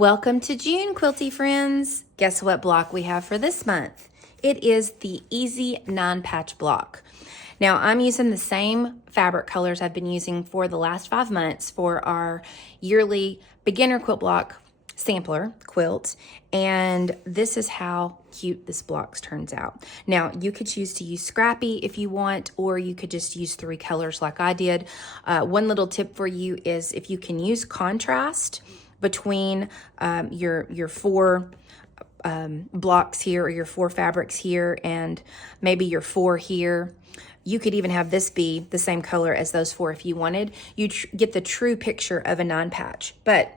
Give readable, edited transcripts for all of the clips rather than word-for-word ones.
Welcome to June, quilty friends. Guess what block we have for this month? It is the Easy 9-Patch block. Now, I'm using the same fabric colors I've been using for the last 5 months for our yearly beginner quilt block sampler quilt, and this is how cute this block turns out. Now, you could choose to use scrappy if you want, or you could just use 3 colors like I did. One little tip for you is if you can use contrast between your 4 blocks here, or your 4 fabrics here, and maybe your 4 here. You could even have this be the same color as those 4 if you wanted. You'd get the true picture of a 9-patch, but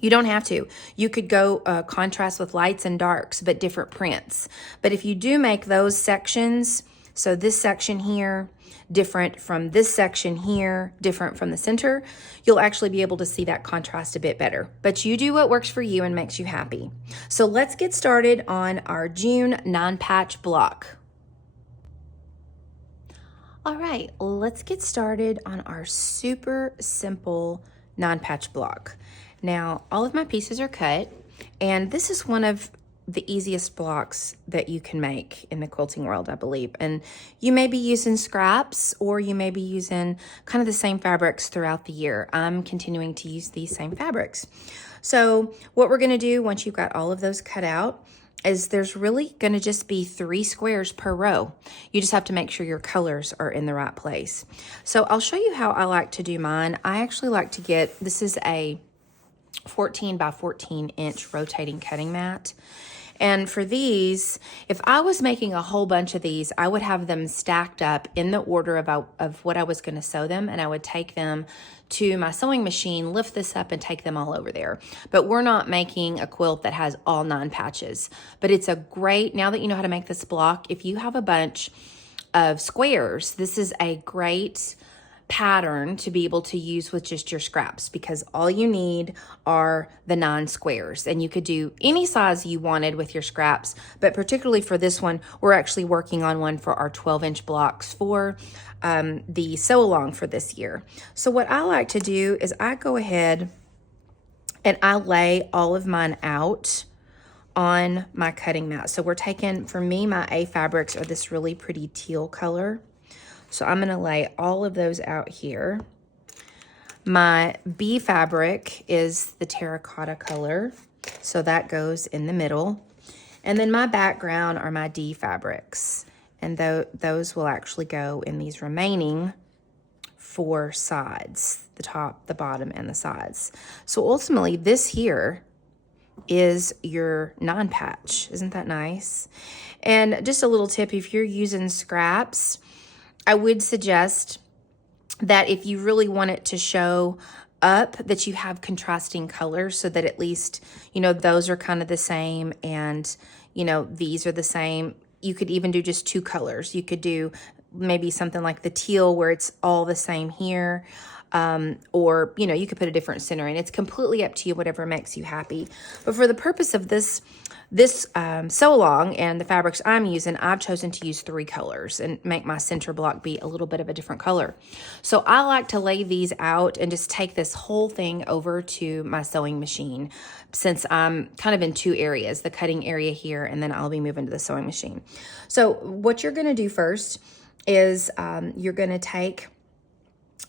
you don't have to. You could go contrast with lights and darks, but different prints. But if you do make those sections, so this section here, different from this section here, different from the center, you'll actually be able to see that contrast a bit better. But you do what works for you and makes you happy. So let's get started on our June 9-patch block. All right, let's get started on our super simple 9-patch block. Now, all of my pieces are cut, and this is one of the easiest blocks that you can make in the quilting world, I believe. And you may be using scraps, or you may be using kind of the same fabrics throughout the year. I'm continuing to use these same fabrics. So what we're gonna do once you've got all of those cut out is there's really gonna just be 3 squares per row. You just have to make sure your colors are in the right place. So I'll show you how I like to do mine. I actually like to get, this is a 14 by 14 inch rotating cutting mat. And for these, if I was making a whole bunch of these, I would have them stacked up in the order of what I was going to sew them, and I would take them to my sewing machine, lift this up, and take them all over there. But we're not making a quilt that has all 9 patches. But it's a great, now that you know how to make this block, if you have a bunch of squares, this is a great pattern to be able to use with just your scraps, because all you need are the 9 squares, and you could do any size you wanted with your scraps. But particularly for this one, we're actually working on one for our 12-inch blocks for the sew along for this year. So what I like to do is I go ahead and I lay all of mine out on my cutting mat. So we're taking, for me, my A fabrics are this really pretty teal color. So I'm gonna lay all of those out here. My B fabric is the terracotta color, so that goes in the middle. And then my background are my D fabrics, and those will actually go in these remaining 4 sides, the top, the bottom, and the sides. So ultimately, this here is your 9-patch. Isn't that nice? And just a little tip, if you're using scraps, I would suggest that if you really want it to show up, that you have contrasting colors, so that at least, you know, those are kind of the same, and, you know, these are the same. You could even do just 2 colors. You could do maybe something like the teal where it's all the same here. Or, you know, you could put a different center in. It's completely up to you, whatever makes you happy. But for the purpose of this sew along and the fabrics I'm using, I've chosen to use 3 colors and make my center block be a little bit of a different color. So I like to lay these out and just take this whole thing over to my sewing machine, since I'm kind of in 2 areas, the cutting area here, and then I'll be moving to the sewing machine. So what you're gonna do first is you're gonna take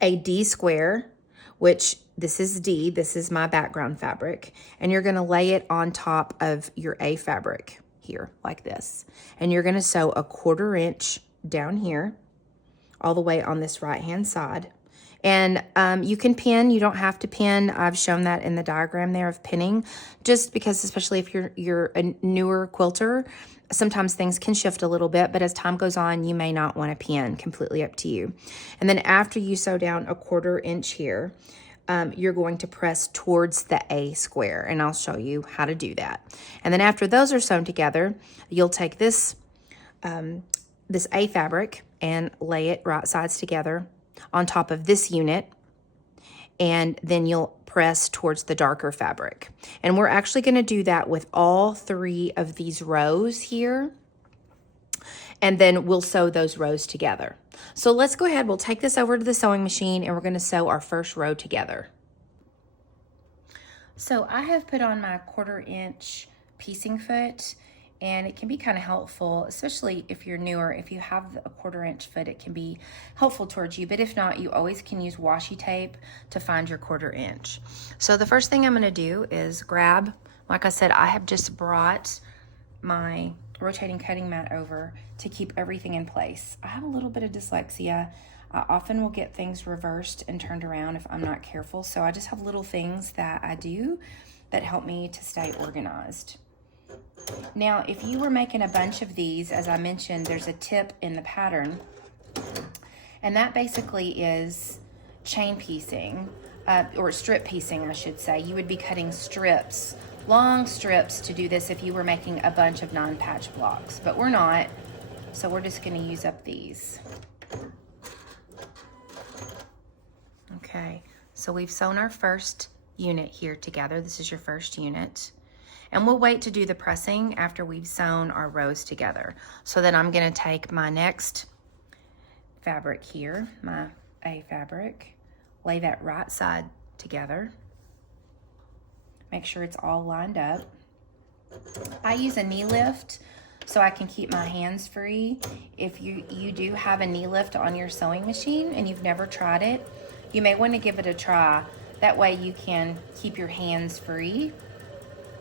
a D square, which this is D, this is my background fabric, and you're gonna lay it on top of your A fabric here, like this. And you're gonna sew a 1/4 inch down here, all the way on this right-hand side. And you can pin, you don't have to pin. I've shown that in the diagram there of pinning, just because, especially if you're a newer quilter, sometimes things can shift a little bit, but as time goes on, you may not want to pin, completely up to you. And then after you sew down a 1/4 inch here, you're going to press towards the A square, and I'll show you how to do that. And then after those are sewn together, you'll take this, this A fabric and lay it right sides together on top of this unit, and then you'll press towards the darker fabric. And we're actually going to do that with all 3 of these rows here, and then we'll sew those rows together. So let's go ahead, we'll take this over to the sewing machine, and we're going to sew our first row together. So I have put on my 1/4 inch piecing foot, and it can be kind of helpful, especially if you're newer. If you have a 1/4 inch foot, it can be helpful towards you, but if not, you always can use washi tape to find your 1/4 inch. So the first thing I'm gonna do is grab, like I said, I have just brought my rotating cutting mat over to keep everything in place. I have a little bit of dyslexia. I often will get things reversed and turned around if I'm not careful. So I just have little things that I do that help me to stay organized. Now, if you were making a bunch of these, as I mentioned, there's a tip in the pattern, and that basically is chain piecing, or strip piecing, I should say. You would be cutting strips, long strips, to do this if you were making a bunch of non-patch blocks, but we're not, so we're just gonna use up these. Okay, so we've sewn our first unit here together. This is your first unit. And we'll wait to do the pressing after we've sewn our rows together. So then I'm gonna take my next fabric here, my A fabric, lay that right side together. Make sure it's all lined up. I use a knee lift so I can keep my hands free. If you do have a knee lift on your sewing machine and you've never tried it, you may want to give it a try. That way you can keep your hands free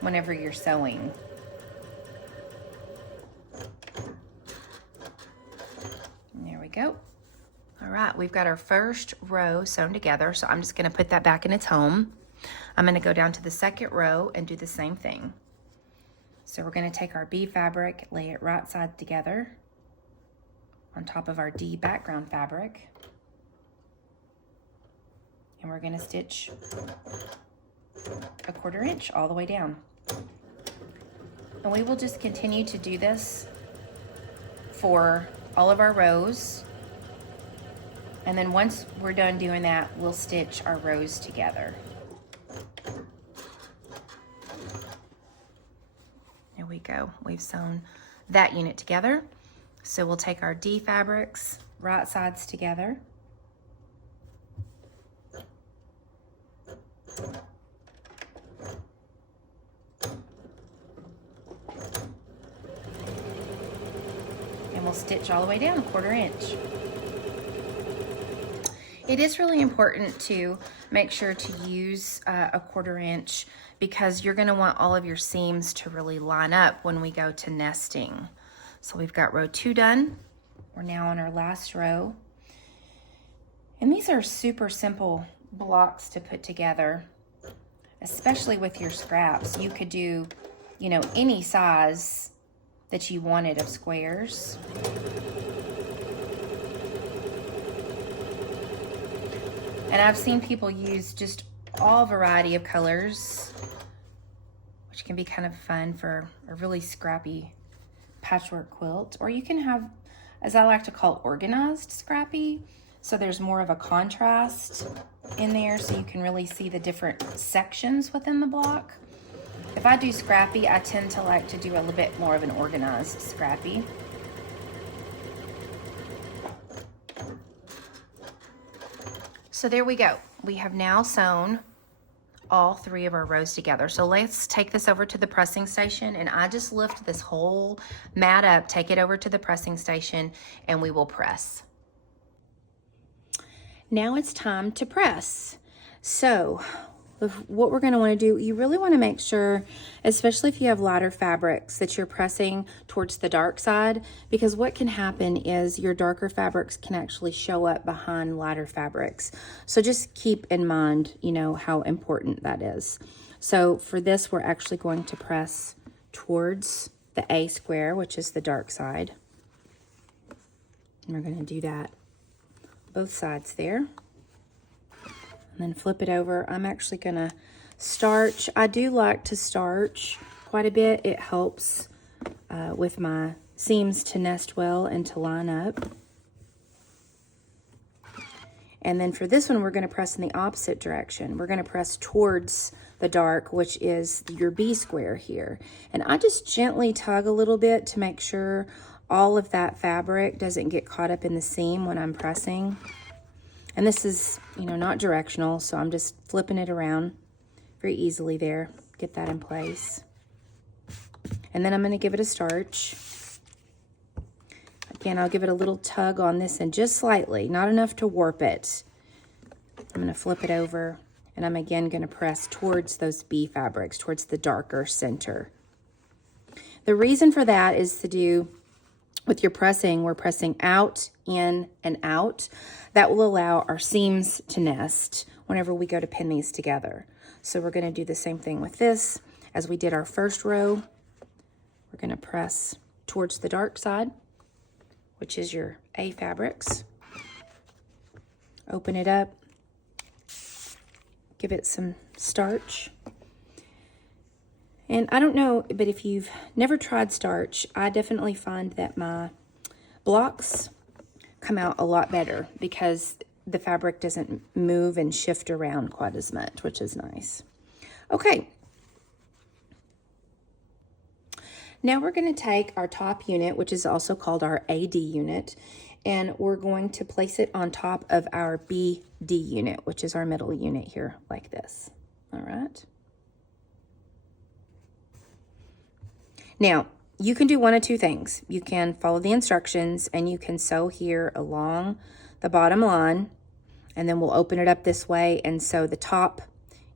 whenever you're sewing. And there we go. All right, we've got our first row sewn together, so I'm just gonna put that back in its home. I'm gonna go down to the second row and do the same thing. So we're gonna take our B fabric, lay it right side together on top of our D background fabric. And we're gonna stitch a 1/4 inch all the way down. And we will just continue to do this for all of our rows. And then once we're done doing that, we'll stitch our rows together. There we go. We've sewn that unit together. So we'll take our D fabrics, right sides together. And we'll stitch all the way down a 1/4 inch. It is really important to make sure to use a 1/4 inch because you're gonna want all of your seams to really line up when we go to nesting. So we've got row 2 done. We're now on our last row. And these are super simple blocks to put together, especially with your scraps. You could do, you know, any size that you wanted of squares. And I've seen people use just all variety of colors, which can be kind of fun for a really scrappy patchwork quilt. Or you can have, as I like to call, organized scrappy. So there's more of a contrast in there so you can really see the different sections within the block. If I do scrappy, I tend to like to do a little bit more of an organized scrappy. So there we go. We have now sewn all 3 of our rows together. So let's take this over to the pressing station, and I just lift this whole mat up, take it over to the pressing station, and we will press. Now it's time to press. So what we're gonna wanna do, you really wanna make sure, especially if you have lighter fabrics, that you're pressing towards the dark side, because what can happen is your darker fabrics can actually show up behind lighter fabrics. So just keep in mind, you know, how important that is. So for this, we're actually going to press towards the A square, which is the dark side. And we're gonna do that both sides there. And then flip it over. I'm actually gonna starch. I do like to starch quite a bit. It helps with my seams to nest well and to line up. And then for this one, we're gonna press in the opposite direction. We're gonna press towards the dark, which is your B square here. And I just gently tug a little bit to make sure all of that fabric doesn't get caught up in the seam when I'm pressing. And this is, you know, not directional, so I'm just flipping it around very easily there. Get that in place. And then I'm going to give it a starch. Again, I'll give it a little tug on this and just slightly, not enough to warp it. I'm going to flip it over, and I'm again going to press towards those B fabrics, towards the darker center. The reason for that is to do with your pressing, we're pressing out, in, and out. That will allow our seams to nest whenever we go to pin these together. So we're going to do the same thing with this as we did our first row. We're going to press towards the dark side, which is your A fabrics. Open it up. Give it some starch. And I don't know, but if you've never tried starch, I definitely find that my blocks come out a lot better because the fabric doesn't move and shift around quite as much, which is nice. Okay. Now we're going to take our top unit, which is also called our AD unit, and we're going to place it on top of our BD unit, which is our middle unit here, like this. All right. Now, you can do one of two things. You can follow the instructions and you can sew here along the bottom line, and then we'll open it up this way and sew the top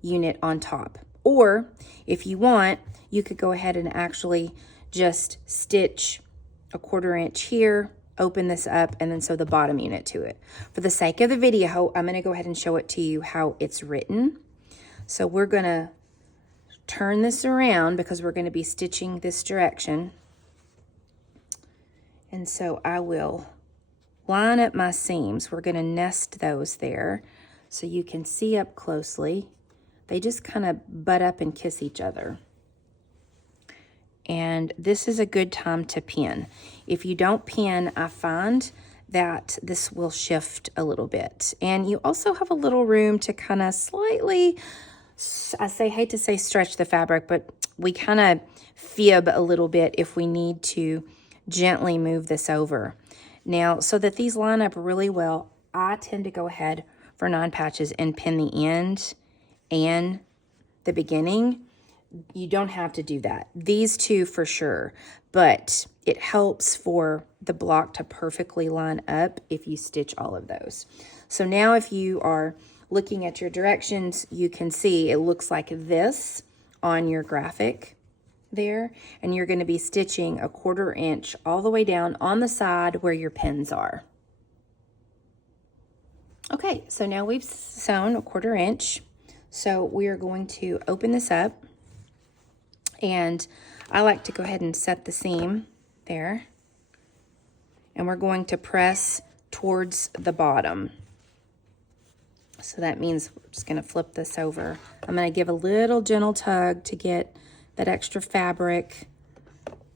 unit on top. Or if you want, you could go ahead and actually just stitch a 1/4 inch here, open this up, and then sew the bottom unit to it. For the sake of the video, I'm going to go ahead and show it to you how it's written. So we're going to turn this around because we're going to be stitching this direction. And so I will line up my seams. We're going to nest those there so you can see up closely. They just kind of butt up and kiss each other. And this is a good time to pin. If you don't pin, I find that this will shift a little bit. And you also have a little room to kind of slightly, hate to say stretch the fabric, but we kind of fib a little bit if we need to gently move this over. Now, so that these line up really well, I tend to go ahead for 9 patches and pin the end and the beginning. You don't have to do that. These two for sure, but it helps for the block to perfectly line up if you stitch all of those. So now if you are looking at your directions, you can see it looks like this on your graphic there, and you're going to be stitching a 1/4 inch all the way down on the side where your pins are. Okay, so now we've sewn a 1/4 inch. So we are going to open this up, and I like to go ahead and set the seam there, and we're going to press towards the bottom. So that means we're just going to flip this over. I'm going to give a little gentle tug to get that extra fabric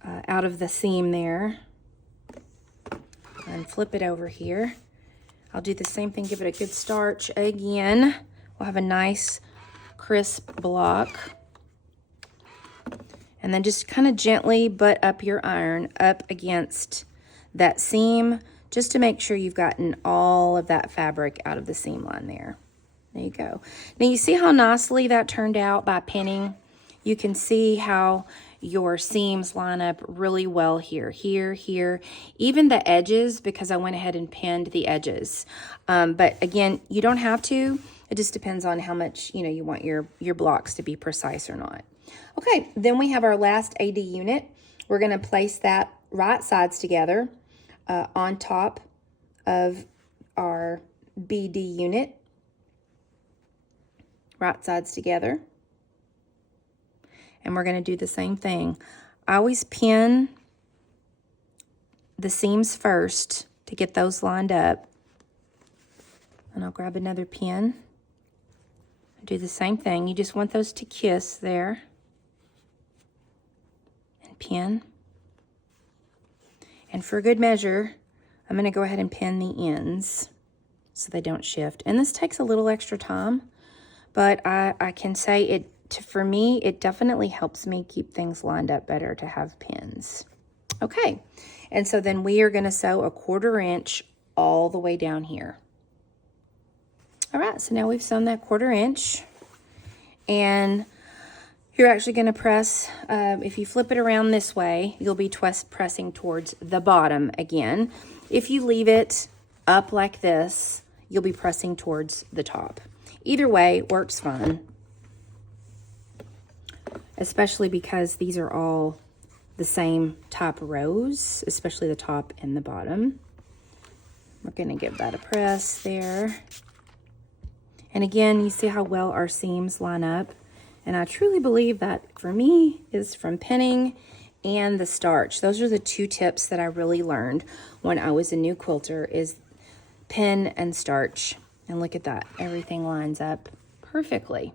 out of the seam there, and flip it over here. I'll do the same thing, give it a good starch again. We'll have a nice crisp block. And then just kind of gently butt up your iron up against that seam just to make sure you've gotten all of that fabric out of the seam line there. There you go. Now you see how nicely that turned out by pinning? You can see how your seams line up really well here, here, even the edges, because I went ahead and pinned the edges. But again, you don't have to. It just depends on how much, you want your blocks to be precise or not. Okay, then we have our last AD unit. We're going to place that right sides together on top of our BD unit. Right sides together. And we're going to do the same thing. I always pin the seams first to get those lined up. And I'll grab another pin. Do the same thing. You just want those to kiss there. And pin. And for good measure, I'm going to go ahead and pin the ends so they don't shift. And this takes a little extra time, but I can say for me, it definitely helps me keep things lined up better to have pins. Okay, and so then we are going to sew a 1/4 inch all the way down here. All right, so now we've sewn that 1/4 inch, and you're actually going to press, if you flip it around this way, you'll be pressing towards the bottom again. If you leave it up like this, you'll be pressing towards the top. Either way works fine, especially because these are all the same type rows, especially the top and the bottom. We're going to give that a press there. And again, you see how well our seams line up. And I truly believe that for me is from pinning and the starch. Those are the two tips that I really learned when I was a new quilter, is pin and starch. And look at that, everything lines up perfectly.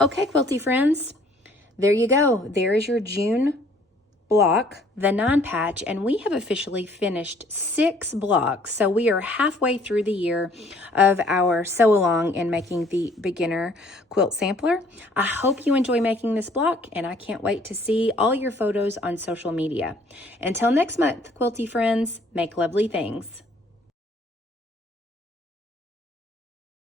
Okay, quilty friends, there you go. There is your June block, the non-patch, and we have officially finished 6 blocks. So we are halfway through the year of our sew along in making the beginner quilt sampler. I hope you enjoy making this block, and I can't wait to see all your photos on social media. Until next month, quilty friends, make lovely things.